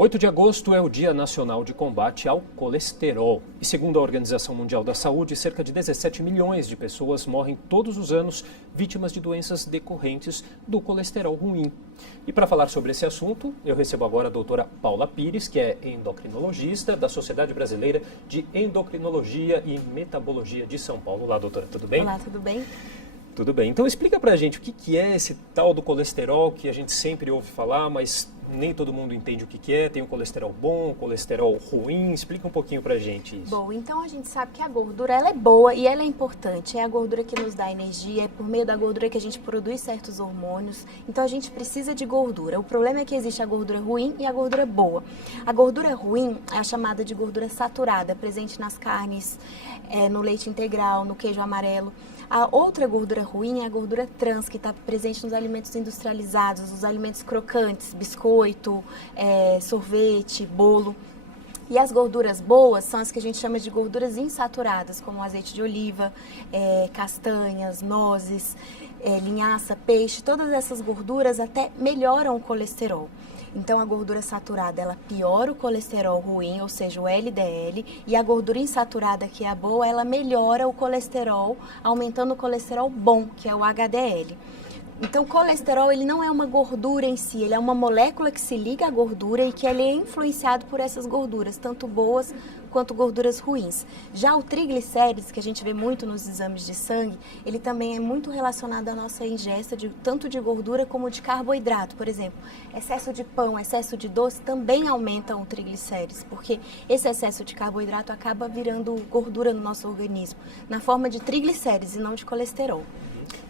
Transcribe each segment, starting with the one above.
8 de agosto é o Dia Nacional de Combate ao Colesterol. E segundo a Organização Mundial da Saúde, cerca de 17 milhões de pessoas morrem todos os anos vítimas de doenças decorrentes do colesterol ruim. E para falar sobre esse assunto, eu recebo agora a doutora Paula Pires, que é endocrinologista da Sociedade Brasileira de Endocrinologia e Metabologia de São Paulo. Olá, doutora, tudo bem? Olá, tudo bem? Tudo bem. Então explica pra gente o que é esse tal do colesterol que a gente sempre ouve falar, mas nem todo mundo entende o que é. Tem o colesterol bom, o colesterol ruim. Explica um pouquinho pra gente isso. Bom, então a gente sabe que a gordura ela é boa e ela é importante. É a gordura que nos dá energia, é por meio da gordura que a gente produz certos hormônios. Então a gente precisa de gordura. O problema é que existe a gordura ruim e a gordura boa. A gordura ruim é a chamada de gordura saturada, presente nas carnes, no leite integral, no queijo amarelo. A outra gordura ruim é a gordura trans, que está presente nos alimentos industrializados, nos alimentos crocantes, biscoito, sorvete, bolo. E as gorduras boas são as que a gente chama de gorduras insaturadas, como o azeite de oliva, castanhas, nozes, linhaça, peixe. Todas essas gorduras até melhoram o colesterol. Então, a gordura saturada, ela piora o colesterol ruim, ou seja, o LDL, e a gordura insaturada, que é a boa, ela melhora o colesterol, aumentando o colesterol bom, que é o HDL. Então, o colesterol, ele não é uma gordura em si, ele é uma molécula que se liga à gordura e que ele é influenciado por essas gorduras, tanto boas quanto gorduras ruins. Já o triglicérides, que a gente vê muito nos exames de sangue, ele também é muito relacionado à nossa ingesta, tanto de gordura como de carboidrato. Por exemplo, excesso de pão, excesso de doce também aumentam o triglicérides, porque esse excesso de carboidrato acaba virando gordura no nosso organismo, na forma de triglicérides e não de colesterol.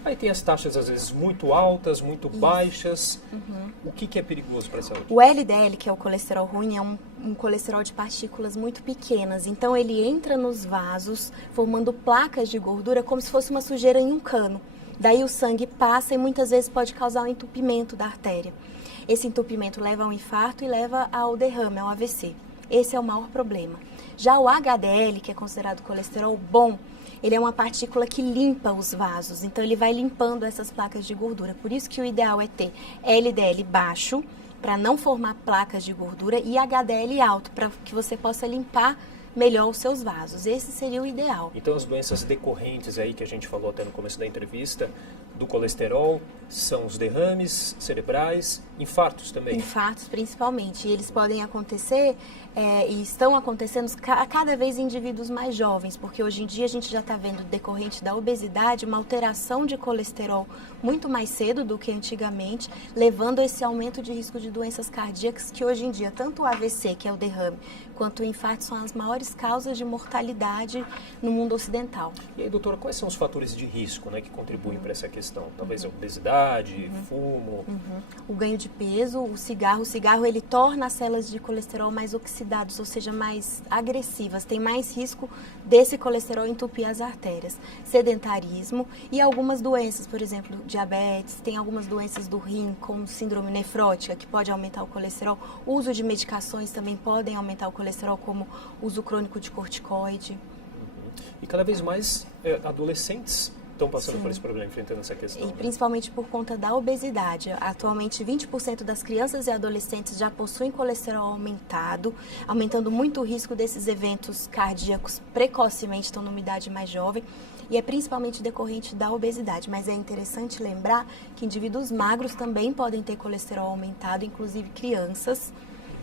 Aí tem as taxas, às vezes, muito altas, muito baixas. O que é perigoso para a saúde? O LDL, que é o colesterol ruim, é um colesterol de partículas muito pequenas. Então, ele entra nos vasos, formando placas de gordura, como se fosse uma sujeira em um cano. Daí o sangue passa e muitas vezes pode causar um entupimento da artéria. Esse entupimento leva a um infarto e leva ao derrame, ao AVC. Esse é o maior problema. Já o HDL, que é considerado colesterol bom, ele é uma partícula que limpa os vasos, então ele vai limpando essas placas de gordura. Por isso que o ideal é ter LDL baixo, para não formar placas de gordura, e HDL alto, para que você possa limpar melhor os seus vasos. Esse seria o ideal. Então as doenças decorrentes aí que a gente falou até no começo da entrevista, do colesterol, são os derrames cerebrais, infartos também? Infartos principalmente. E eles podem acontecer e estão acontecendo a cada vez em indivíduos mais jovens, porque hoje em dia a gente já está vendo, decorrente da obesidade, uma alteração de colesterol muito mais cedo do que antigamente, levando a esse aumento de risco de doenças cardíacas, que hoje em dia, tanto o AVC, que é o derrame, quanto o infarto são as maiores causas de mortalidade no mundo ocidental. E aí, doutora, quais são os fatores de risco, né, que contribuem para essa questão? Talvez a obesidade, fumo? O ganho de peso, o cigarro ele torna as células de colesterol mais oxidadas, ou seja, mais agressivas, tem mais risco desse colesterol entupir as artérias. Sedentarismo e algumas doenças, por exemplo, diabetes, tem algumas doenças do rim, como síndrome nefrótica, que pode aumentar o colesterol. O uso de medicações também podem aumentar o colesterol, como uso crônico de corticoide. E cada vez mais adolescentes estão passando Sim. por esse problema, enfrentando essa questão. E principalmente por conta da obesidade. Atualmente, 20% das crianças e adolescentes já possuem colesterol aumentado, aumentando muito o risco desses eventos cardíacos precocemente, estão numa idade mais jovem. E é principalmente decorrente da obesidade. Mas é interessante lembrar que indivíduos magros também podem ter colesterol aumentado, inclusive crianças,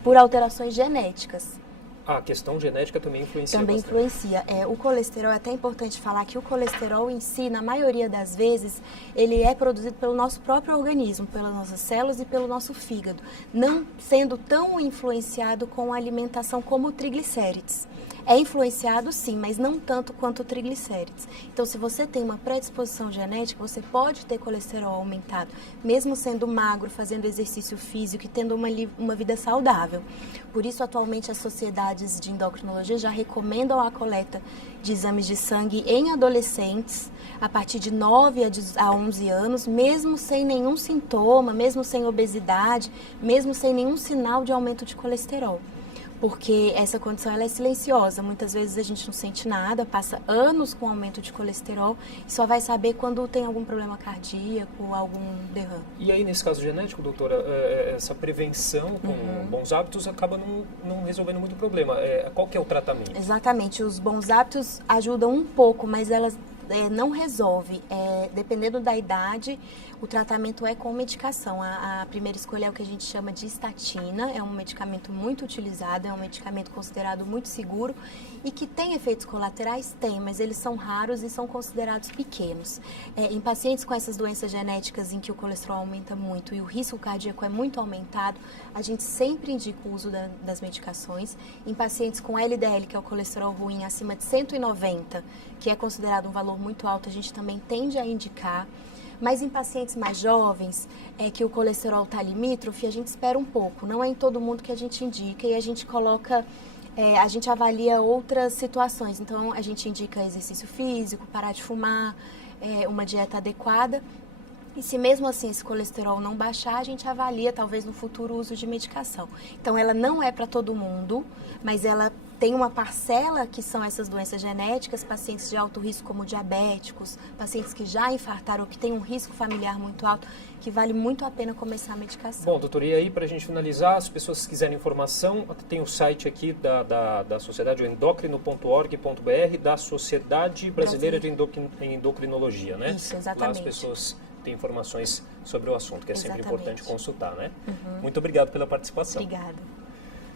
por alterações genéticas. A questão genética também influencia Também bastante. influencia. O colesterol, é até importante falar que o colesterol em si, na maioria das vezes, ele é produzido pelo nosso próprio organismo, pelas nossas células e pelo nosso fígado, não sendo tão influenciado com a alimentação como o triglicérides. É influenciado sim, mas não tanto quanto o triglicérides. Então, se você tem uma predisposição genética, você pode ter colesterol aumentado, mesmo sendo magro, fazendo exercício físico e tendo uma vida saudável. Por isso, atualmente, as sociedades de endocrinologia já recomendam a coleta de exames de sangue em adolescentes, a partir de 9 a 11 anos, mesmo sem nenhum sintoma, mesmo sem obesidade, mesmo sem nenhum sinal de aumento de colesterol. porque essa condição ela é silenciosa. Muitas vezes a gente não sente nada, passa anos com aumento de colesterol e só vai saber quando tem algum problema cardíaco, algum derrame. E aí, nesse caso genético, doutora, essa prevenção com bons hábitos acaba não resolvendo muito o problema. Qual que é o tratamento? Exatamente, os bons hábitos ajudam um pouco, mas elas não resolve. Dependendo da idade, o tratamento é com medicação. A primeira escolha é o que a gente chama de estatina, é um medicamento muito utilizado, é um medicamento considerado muito seguro e que tem efeitos colaterais? Tem, mas eles são raros e são considerados pequenos. Em pacientes com essas doenças genéticas em que o colesterol aumenta muito e o risco cardíaco é muito aumentado, a gente sempre indica o uso das medicações. Em pacientes com LDL, que é o colesterol ruim, acima de 190, que é considerado um valor muito alto, a gente também tende a indicar. Mas em pacientes mais jovens, que o colesterol está limítrofe, a gente espera um pouco. Não é em todo mundo que a gente indica e a gente coloca, a gente avalia outras situações. Então, a gente indica exercício físico, parar de fumar, uma dieta adequada. E se mesmo assim esse colesterol não baixar, a gente avalia talvez no futuro o uso de medicação. Então, ela não é para todo mundo, mas ela tem uma parcela que são essas doenças genéticas, pacientes de alto risco como diabéticos, pacientes que já infartaram ou que têm um risco familiar muito alto, que vale muito a pena começar a medicação. Bom, doutora, e aí para a gente finalizar, as pessoas que quiserem informação, tem o site aqui da Sociedade endocrino.org.br, da Sociedade Brasileira de Endocrinologia, né? Isso, exatamente. Lá as pessoas têm informações sobre o assunto, que é sempre Exatamente. importante consultar, né? Muito obrigado pela participação. Obrigada.